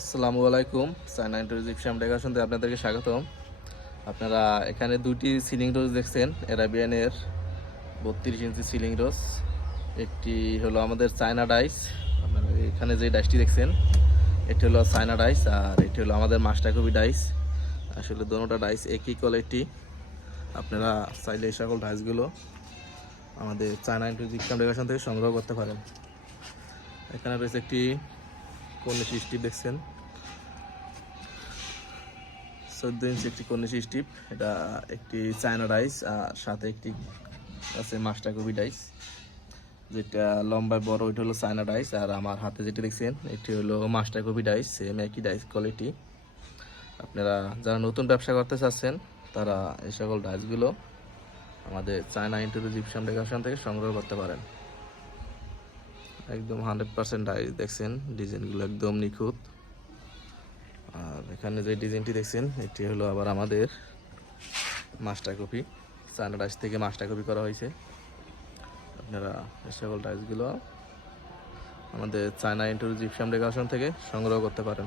আসসালামু আলাইকুম চায়না ইন্টারজিপশাম ডেকাশন থেকে আপনাদেরকে স্বাগতম। আপনারা এখানে দুটি সিলিং রোজ দেখছেন, অ্যারাবিয়ানের বত্রিশ ইঞ্চি সিলিং রোজ। একটি হলো আমাদের চায়না ডাইস, আপনারা এখানে যে ডাইসটি দেখছেন, এটি হলো চায়না ডাইস আর এটি হলো আমাদের মাস্টারকপি ডাইস। আসলে দোনোটা ডাইস একই কোয়ালিটি। আপনারা চাইলে এই সকল ডাইসগুলো আমাদের চায়না ইন্টারজিপশাম ডেকাশন থেকে সংগ্রহ করতে পারেন। এখানে রয়েছে একটি কর্নিশ স্টিপ দেখছেন। চোদ্দ ইঞ্চি একটি কর্নিশ স্টিপ এটা একটি চায়না ডাইস, আর সাথে একটি আছে মাস্টার কপি ডাইস। যেটা লম্বায় বড়, ওইটা হলো চায়না ডাইস, আর আমার হাতে যেটা দেখছেন, এটি হলো মাস্টার কপি ডাইস, সেম একই ডাইস কোয়ালিটি। আপনারা যারা নতুন ব্যবসা করতে চাচ্ছেন, তারা এই সকল ডাইসগুলো আমাদের চায়না ইন্টু জিপসাম ডেকাশন থেকে সংগ্রহ করতে পারেন। একদম হান্ড্রেড পার্সেন্ট ডাইস দেখছেন, ডিজাইনগুলো একদম নিখুঁত। আর এখানে যে ডিজাইনটি দেখছেন, এটি হলো আবার আমাদের মাস্টার কপি চায়না ডাইস থেকে মাস্টার কপি করা হয়েছে। আপনারা এই সকল ডাইসগুলো আমাদের চায়না ইন্টার জিপসাম ডেকাশন থেকে সংগ্রহ করতে পারেন।